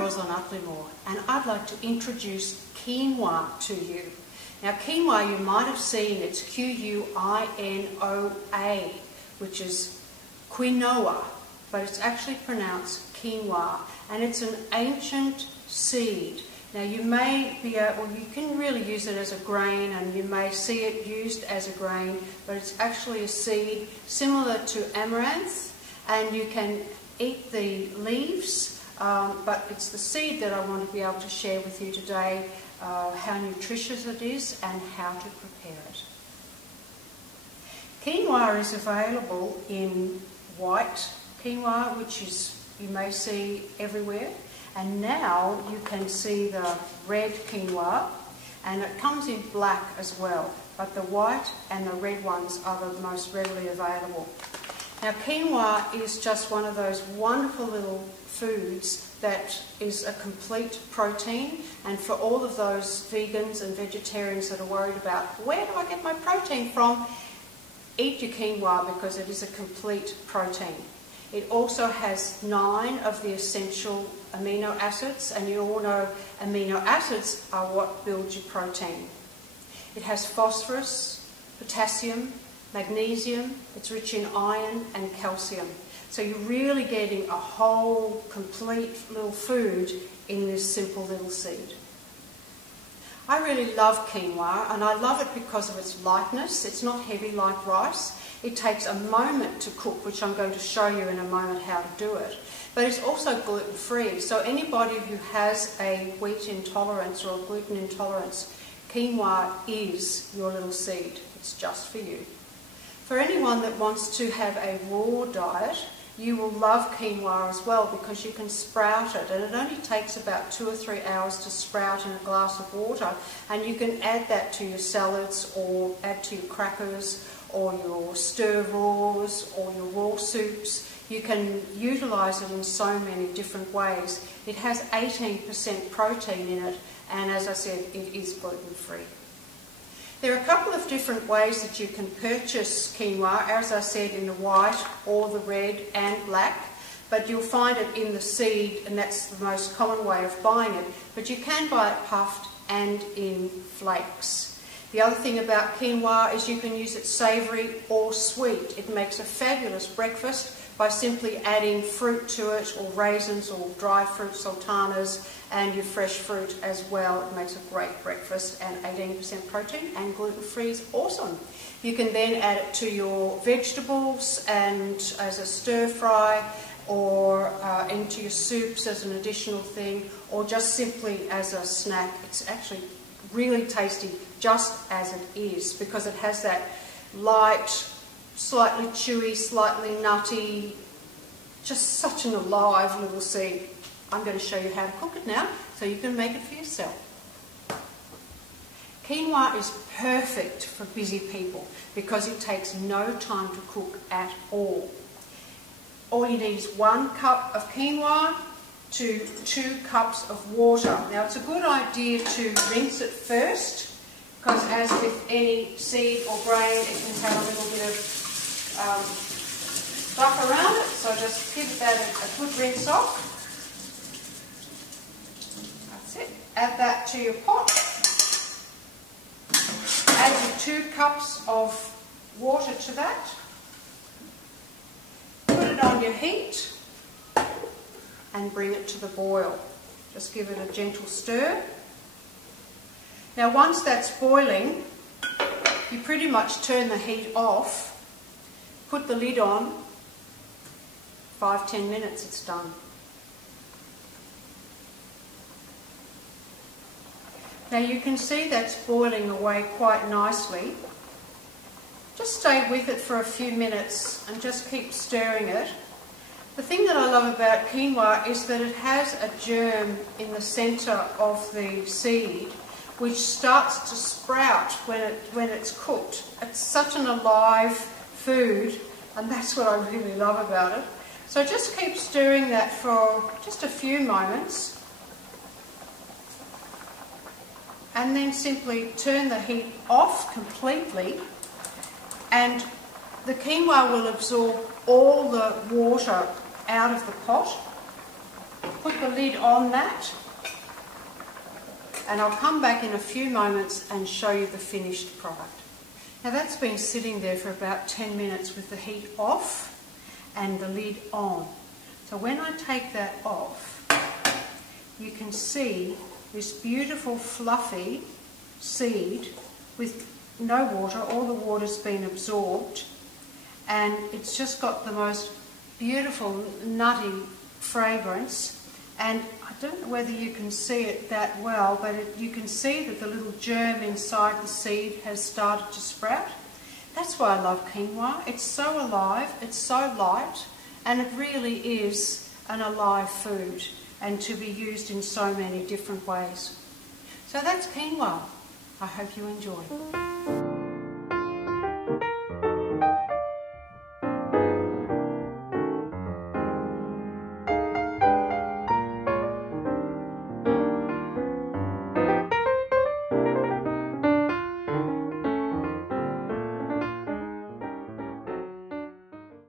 Roslyn Uttleymoore, and I'd like to introduce quinoa to you. Now quinoa, you might have seen, it's Q-U-I-N-O-A, which is quinoa, but it's actually pronounced quinoa, and it's an ancient seed. Now you may be able, you can really use it as a grain, and you may see it used as a grain, but it's actually a seed similar to amaranth, and you can eat the leaves, but it's the seed that I want to be able to share with you today, how nutritious it is and how to prepare it. Quinoa is available in white quinoa, which is, you may see everywhere, and now you can see the red quinoa, and it comes in black as well, but the white and the red ones are the most readily available. Now quinoa is just one of those wonderful little foods that is a complete protein, and for all of those vegans and vegetarians that are worried about where do I get my protein from, eat your quinoa because it is a complete protein. It also has 9 of the essential amino acids, and you all know amino acids are what builds your protein. It has phosphorus, potassium, magnesium, it's rich in iron and calcium. So you're really getting a whole, complete little food in this simple little seed. I really love quinoa, and I love it because of its lightness. It's not heavy like rice. It takes a moment to cook, which I'm going to show you in a moment how to do it. But it's also gluten-free, so anybody who has a wheat intolerance or a gluten intolerance, quinoa is your little seed. It's just for you. For anyone that wants to have a raw diet, you will love quinoa as well because you can sprout it, and it only takes about 2 or 3 hours to sprout in a glass of water, and you can add that to your salads or add to your crackers or your stir raws or your raw soups. You can utilise it in so many different ways. It has 18% protein in it, and as I said, it is gluten-free. There are a couple of different ways that you can purchase quinoa, as I said, in the white or the red and black, but you'll find it in the seed, and that's the most common way of buying it, but you can buy it puffed and in flakes. The other thing about quinoa is you can use it savoury or sweet. It makes a fabulous breakfast by simply adding fruit to it, or raisins or dry fruit, sultanas, and your fresh fruit as well. It makes a great breakfast, and 18% protein and gluten-free is awesome. You can then add it to your vegetables and as a stir fry, or into your soups as an additional thing, or just simply as a snack. It's actually really tasty just as it is, because it has that light, slightly chewy, slightly nutty, just such an alive little seed. I'm going to show you how to cook it now so you can make it for yourself. Quinoa is perfect for busy people because it takes no time to cook at all. All you need is 1 cup of quinoa to 2 cups of water. Now it's a good idea to rinse it first, because as with any seed or grain, it can have a little bit of stuff around it, so just give that a good rinse off. That's it. Add that to your pot. Add your 2 cups of water to that. Put it on your heat and bring it to the boil. Just give it a gentle stir. Now once that's boiling, you pretty much turn the heat off, put the lid on, 5-10 minutes it's done. Now you can see that's boiling away quite nicely. Just stay with it for a few minutes and just keep stirring it. The thing that I love about quinoa is that it has a germ in the centre of the seed, which starts to sprout when it's cooked. It's such an alive food, and that's what I really love about it. So just keep stirring that for just a few moments, and then simply turn the heat off completely, and the quinoa will absorb all the water out of the pot, put the lid on that, and I'll come back in a few moments and show you the finished product. Now that's been sitting there for about 10 minutes with the heat off and the lid on. So when I take that off, you can see this beautiful fluffy seed with no water. All the water's been absorbed, and it's just got the most beautiful nutty fragrance. And I don't know whether you can see it that well, but you can see that the little germ inside the seed has started to sprout. That's why I love quinoa. It's so alive, it's so light, and it really is an alive food, and to be used in so many different ways. So that's quinoa. I hope you enjoy.